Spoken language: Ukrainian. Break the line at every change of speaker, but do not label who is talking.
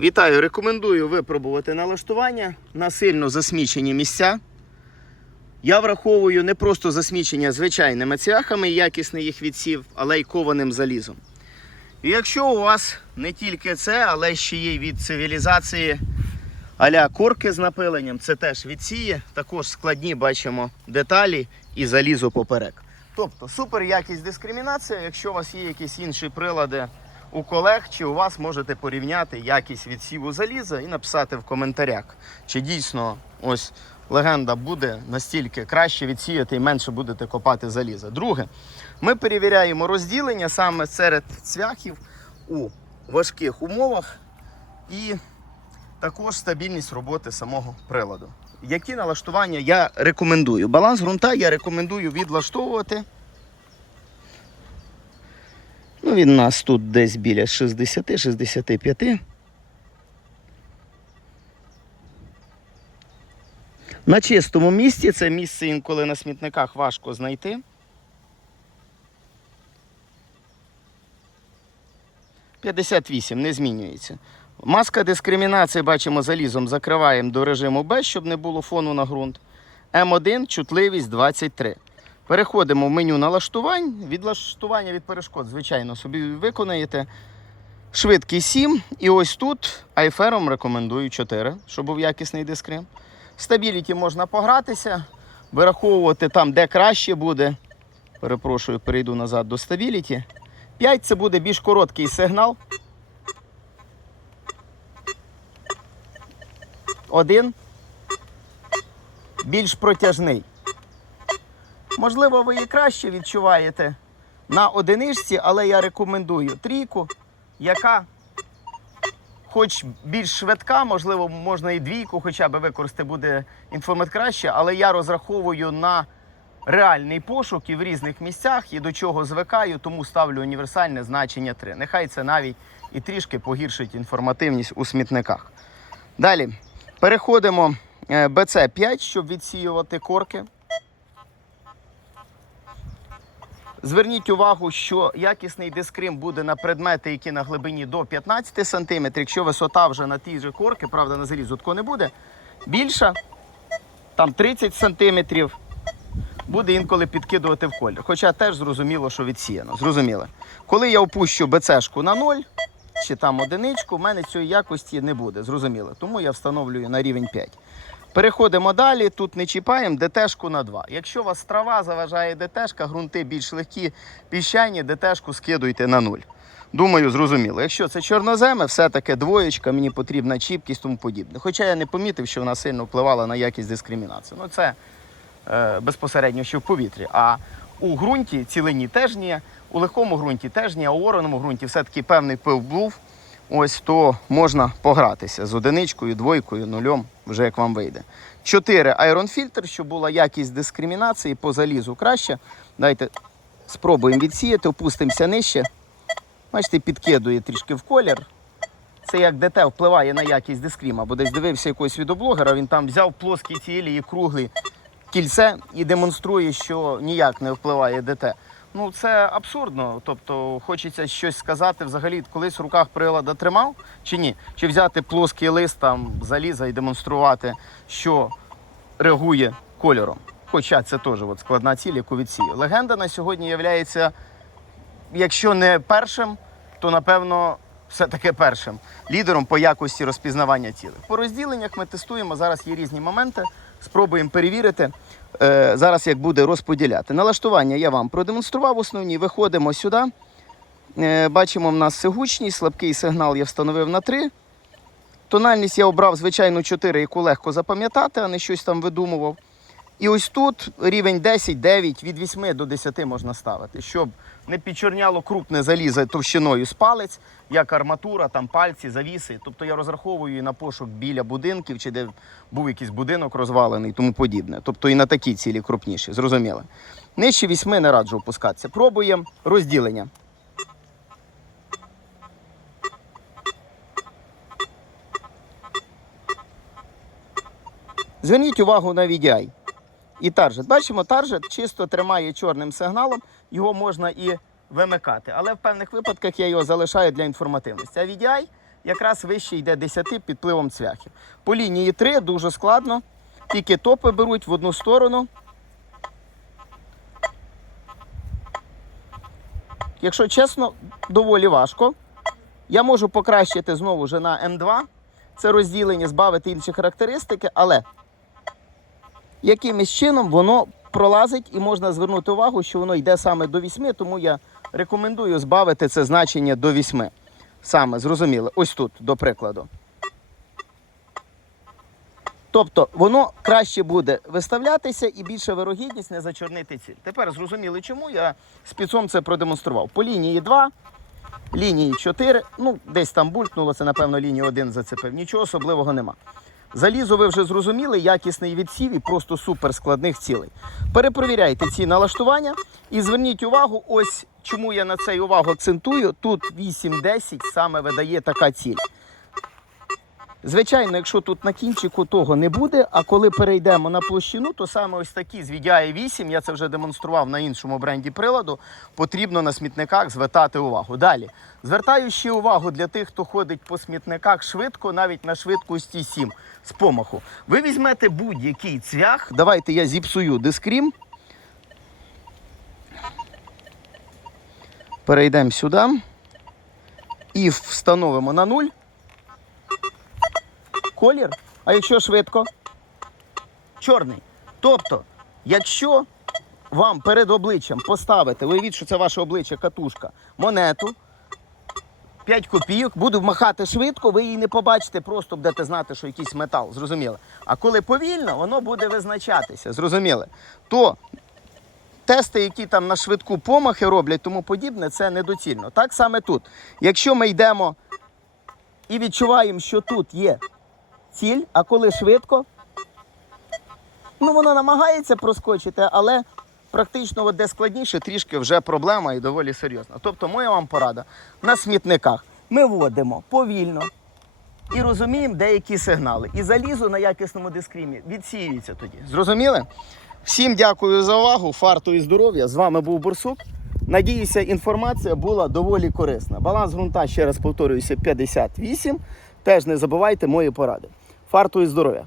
Вітаю, рекомендую випробувати налаштування на сильно засмічені місця. Я враховую не просто засмічення звичайними цвяхами, якісний їх відсів, але й кованим залізом. І якщо у вас не тільки це, але ще є від цивілізації аля корки з напиленням, це теж відсіє, також складні бачимо деталі і залізо поперек. Тобто супер якість дискримінація, якщо у вас є якісь інші прилади у колег, чи у вас можете порівняти якість відсіву заліза і написати в коментарях, чи дійсно ось легенда буде настільки краще відсіяти і менше будете копати заліза. Друге, ми перевіряємо розділення саме серед цвяхів у важких умовах і також стабільність роботи самого приладу. Які налаштування я рекомендую? Баланс ґрунта я рекомендую відлаштовувати. Ну, він нас тут десь біля 60-65. На чистому місці це місце інколи на смітниках важко знайти. П'ятдесят вісім не змінюється. Маска дискримінації, бачимо, залізом закриваємо до режиму Б, щоб не було фону на ґрунт. М1 чутливість 23. Переходимо в меню налаштувань. Відлаштування від перешкод, звичайно, собі виконаєте. Швидкість 7. І ось тут айфером рекомендую 4, щоб був якісний дискрим. Стабіліті можна погратися, вираховувати там, де краще буде. Перепрошую, перейду назад до стабіліті. 5 це буде більш короткий сигнал. Один більш протяжний. Можливо, ви і краще відчуваєте на одиничці, але я рекомендую трійку, яка хоч більш швидка, можливо, можна і двійку хоча б використати, буде інформат краще, але я розраховую на реальний пошук і в різних місцях, і до чого звикаю, тому ставлю універсальне значення 3. Нехай це навіть і трішки погіршить інформативність у смітниках. Далі переходимо е, BC5, щоб відсіювати корки. Зверніть увагу, що якісний дискрим буде на предмети, які на глибині до 15 см. Якщо висота вже на тій же корки, правда, на залізу тако не буде, більша, там 30 см, буде інколи підкидувати в колір. Хоча теж зрозуміло, що відсіяно. Зрозуміло. Коли я опущу БЦшку на 0 чи там одиничку, в мене цієї якості не буде. Зрозуміло. Тому я встановлюю на рівень 5. Переходимо далі. Тут не чіпаємо ДТшку на 2. Якщо у вас трава заважає ДТшка, ґрунти більш легкі, піщані, ДТшку скидуйте на 0. Думаю, зрозуміло. Якщо це чорноземе, все-таки двоєчка, мені потрібна чіпкість тому подібне. Хоча я не помітив, що вона сильно впливала на якість дискримінації. Ну це е, безпосередньо ще в повітрі. А у ґрунті цілині теж ні, у легкому ґрунті теж ні, а у ораному ґрунті все-таки певний пив був. Ось то можна погратися з одиничкою, двойкою, нульом, вже як вам вийде. Чотири Filter, щоб була якість дискримінації по залізу краще. Дайте спробуємо відсіяти, опустимося нижче. Бачите, підкидує трішки в колір. Це як ДТ впливає на якість дискріма, бо десь дивився якогось відеоблогера, він там взяв плоскі цілі і круглі кільце і демонструє, що ніяк не впливає ДТ. Ну це абсурдно. Тобто хочеться щось сказати взагалі, колись в руках прилада тримав чи ні? Чи взяти плоский лист там заліза і демонструвати, що реагує кольором. Хоча це теж от складна ціль, яку відсію. Легенда на сьогодні є, якщо не першим, то напевно все-таки першим лідером по якості розпізнавання тіла. По розділеннях ми тестуємо. Зараз є різні моменти. Спробуємо перевірити. Е, зараз як буде розподіляти. Налаштування я вам продемонстрував основні. Виходимо сюди. Е, бачимо, в нас сигучність, слабкий сигнал я встановив на 3. Тональність я обрав, звичайно, 4, яку легко запам'ятати, а не щось там видумував. І ось тут рівень 10, 9, від 8 до 10 можна ставити, щоб не підчорняло крупне залізо товщиною з палець, як арматура, там пальці, завіси. Тобто я розраховую і на пошук біля будинків, чи де був якийсь будинок розвалений тому подібне. Тобто і на такі цілі крупніші, зрозуміло. Нижче 8 не раджу опускатися. Пробуємо розділення. Зверніть увагу на VDI і таржет. Бачимо, таржет чисто тримає чорним сигналом, його можна і вимикати. Але в певних випадках я його залишаю для інформативності. А VDI якраз вище йде 10 під впливом цвяхів. По лінії 3 дуже складно. Тільки топи беруть в одну сторону. Якщо чесно, доволі важко. Я можу покращити знову вже на М2. Це розділення, збавити інші характеристики, але якимось чином воно пролазить і можна звернути увагу, що воно йде саме до 8, тому я рекомендую збавити це значення до 8. Саме зрозуміло. Ось тут, до прикладу. Тобто воно краще буде виставлятися і більша вирогідність не зачорнити ціль. Тепер зрозуміли, чому я спецом це продемонстрував. По лінії 2, лінії 4, ну десь там булькнуло, це напевно лінію 1 зацепив. Нічого особливого нема. Залізо ви вже зрозуміли, якісний відсів і просто супер складних цілей. Перепровіряйте ці налаштування і зверніть увагу, ось чому я на цей увагу акцентую. Тут 8-10 саме видає така ціль. Звичайно, якщо тут на кінчику того не буде, а коли перейдемо на площину, то саме ось такі з VDI 8, я це вже демонстрував на іншому бренді приладу, потрібно на смітниках звертати увагу. Далі, звертаю ще увагу для тих, хто ходить по смітниках швидко, навіть на швидкості 7 з помаху. Ви візьмете будь-який цвях, давайте я зіпсую дискрім. Перейдемо сюди і встановимо на 0 колір, а якщо швидко, чорний. Тобто, якщо вам перед обличчям поставити, уявіть, що це ваше обличчя катушка, монету, 5 копійок, буду махати швидко, ви її не побачите, просто будете знати, що якийсь метал, зрозуміло. А коли повільно, воно буде визначатися, зрозуміло. То тести, які там на швидку помахи роблять, тому подібне, це недоцільно. Так саме тут. Якщо ми йдемо і відчуваємо, що тут є ціль, а коли швидко, ну воно намагається проскочити, але практично от де складніше, трішки вже проблема і доволі серйозна. Тобто, моя вам порада на смітниках ми водимо повільно і розуміємо деякі сигнали. І залізо на якісному дискрімі відсіюється тоді. Зрозуміли? Всім дякую за увагу, фарту і здоров'я. З вами був Бурсук. Надіюся, інформація була доволі корисна. Баланс ґрунта, ще раз повторююся, 58. Теж не забувайте мої поради. Фарту і здоров'я!